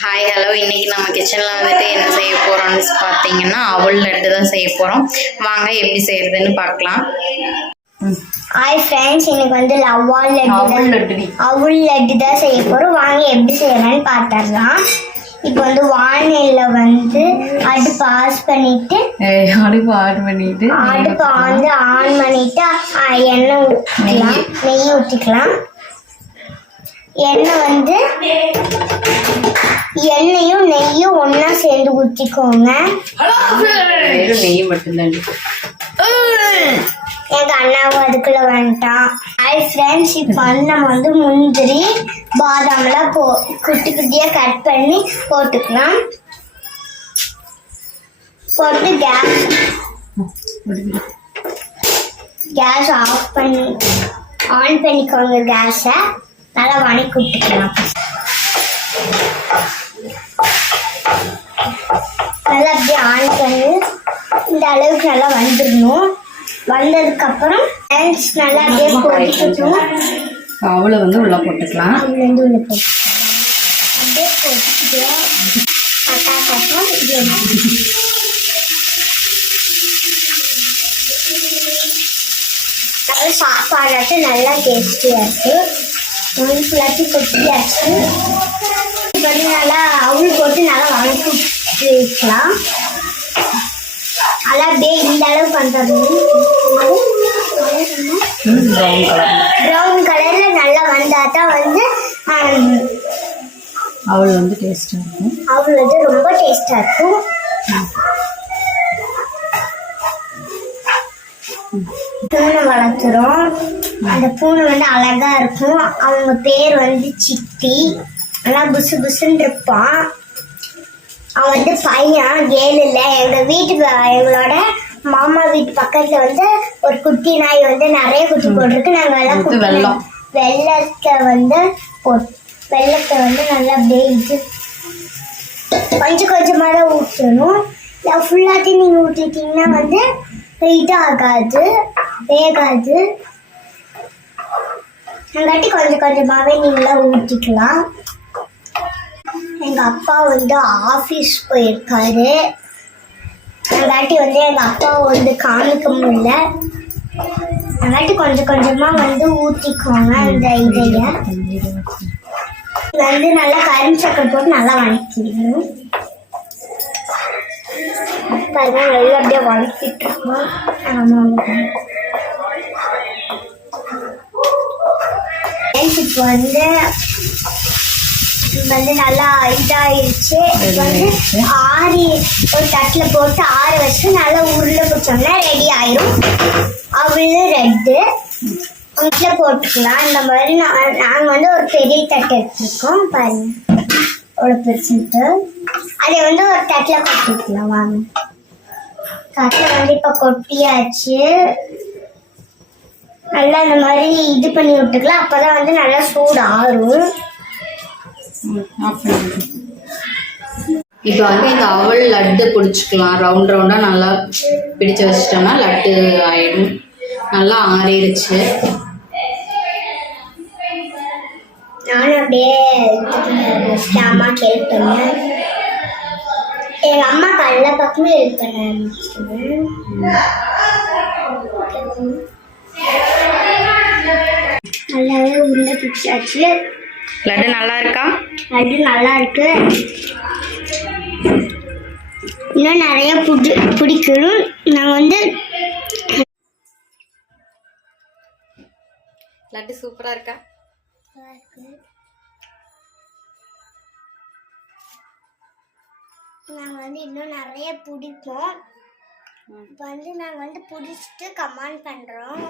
Hi hello இன்னைக்கு நம்ம கிச்சனில் வந்துட்டு என்ன செய்ய போகிறோம்னு பார்த்தீங்கன்னா அவல் லட்டு தான் செய்ய போகிறோம் வாங்க எப்படி செய்யறதுன்னு பார்க்கலாம் ஹாய் ஃப்ரெண்ட்ஸ் இன்னைக்கு வந்து லவ்வா அவல் லட்டு அவுள் லட்டு தான் செய்ய போகிறோம் வாங்க எப்படி செய்யலாம்னு பார்த்துடலாம் இப்போ வந்து வானிலையில் வந்து அடுப்பு ஆஸ் பண்ணிட்டு அடுப்பு ஆட் பண்ணிட்டு அடுப்பை வந்து ஆன் பண்ணிட்டு ஆ, எண்ணெய் ஊற்றிக்கலாம் நெய். ஊற்றிக்கலாம் எண்ணெய் வந்து எண்ணெயும் நெய்யும் ஒன்றா சேர்ந்து ஊற்றிக்கோங்க வெறும் நெய் மட்டும்தான் எங்க அண்ணாவும் அதுக்குள்ள வந்துட்டான். ஹாய் ஃப்ரெண்ட்ஸ் இப்போ வந்து நம்ம வந்து முந்திரி பாதாம்லாம் போ குட்டி குட்டியா கட் பண்ணி போட்டுக்கலாம். போட்டு கேஸ் கேஸ் ஆஃப் பண்ணி ஆன் பண்ணிக்கோங்க கேஸை நல்லா வணக்கி விட்டுக்கலாம். நல்லா அப்படியே ஆன் பண்ணி இந்த அளவுக்கு நல்லா வந்துடணும். வந்ததுக்கு அப்புறம் ஃப்ரெண்ட்ஸ் நல்லா அப்படியே கொதிக்கட்டும் அவளை வந்து உள்ள போட்டுக்கலாம். அதுல இருந்து உள்ள போட்டு அப்படியே போட்டுக்கிட்டே கட்டா கட்டா இப்படி எடுத்து. நல்லா சாப்பாடாட்டு நல்லா டேஸ்டியாக இருக்கு. ஒன்று ஃபுல்லாட்டி கொட்டியாச்சு. இப்போ நல்லா வணக்கி நல்லா அப்படியே இந்த அளவு பண்ணுறது ப்ரௌன் கலர் ப்ரௌன் கலர்ல நல்லா வந்தா தான் வந்து அவள் வந்து டேஸ்ட்டாக இருக்கும். அவ்வளவு ரொம்ப டேஸ்டா இருக்கும். பூனை வளர்த்துறோம். அந்த பூனை வந்து அழகா இருக்கும். அவங்க பேர் வந்து சிட்டி நல்லா புசு புசுன்னு இருப்பான். அவன் வந்து பையன் கேள் இல்லை. எங்க வீட்டுக்கு எங்களோட மாமா வீட்டு பக்கத்துல வந்து ஒரு குட்டி நாய் வந்து நிறைய குட்டி போட்டிருக்கு. நாங்க எல்லாம் இது குட்டி. நாய் வெள்ளத்தை வந்து போட் வெள்ளத்தை வந்து நல்லா அப்படியே இது கொஞ்சம் கொஞ்சமாக தான் ஊற்றணும். இல்லை ஃபுல்லாத்தையும் நீங்கள் ஊற்றிட்டீங்கன்னா வந்து ஹீட் ஆகாது வேகாது. அங்காட்டி கொஞ்சம் கொஞ்சமாகவே நீங்களாம் ஊற்றிக்கலாம் எங்கள் அப்பா வந்து ஆஃபீஸ் போயிருக்காரு. அதாட்டி வந்து எங்கள் அப்பா வந்து காமிக்க முடியல. அதாட்டி கொஞ்சம் கொஞ்சமாக வந்து ஊற்றிக்கோங்க அந்த இதைய. இது வந்து நல்லா கரும் சக்கரை போட்டு நல்லா வணக்கிடணும் பாருங்க நல்லா அப்படியே வளர்த்திட்டு இருக்கோம் ஆமாம் இப்போ வந்து வந்து நல்லா இதாயிருச்சு. வந்து ஆறி ஒரு தட்டில் போட்டு ஆற வச்சு நல்லா உருளை பிடிச்சோம்னா ரெடி ஆயிரும். அவளு ரெட்டு. வீட்டில் போட்டுக்கலாம். இந்த மாதிரி நான் நாங்கள் வந்து ஒரு பெரிய தட்டு எடுத்துருக்கோம். பாருங்க. அவ்வளோ பெருசுட்டு அதை வந்து ஒரு தட்டில் கொட்டிக்கலாம். வாங்க. தட்டில் வந்து இப்போ கொட்டியாச்சு. நல்லா இந்த மாதிரி இது பண்ணி விட்டுக்கலாம். அப்பதான் வந்து நல்லா சூடு ஆறும் இப்போ வந்து இந்த அவல் லட்டு பிடிச்சிக்கலாம். ரவுண்ட் ரவுண்டாக நல்லா பிடிச்சு வச்சிட்டோம்னா லட்டு ஆயிடும். நல்லா ஆறிடுச்சு. நானும் அப்படியே அம்மா ஹெல்ப் பண்ணேன் எங்கள் அம்மா கல்ல பக்கமே ஹெல்ப் பண்ண ஆரம்பிச்சிட்டேன் நல்லாவே உள்ள பிடிச்சாச்சு. லட்டு நல்லா இருக்கா அது நல்லா இருக்கு இன்னும் நிறைய பிடி பிடிக்கணும். நான் வந்து லட்டு சூப்பராக இருக்கா? நாங்கள் வந்து இன்னும் நிறைய பிடிப்போம். இப்போ வந்து நாங்கள் வந்து பிடிச்சிட்டு கமாண்ட் பண்ணுறோம்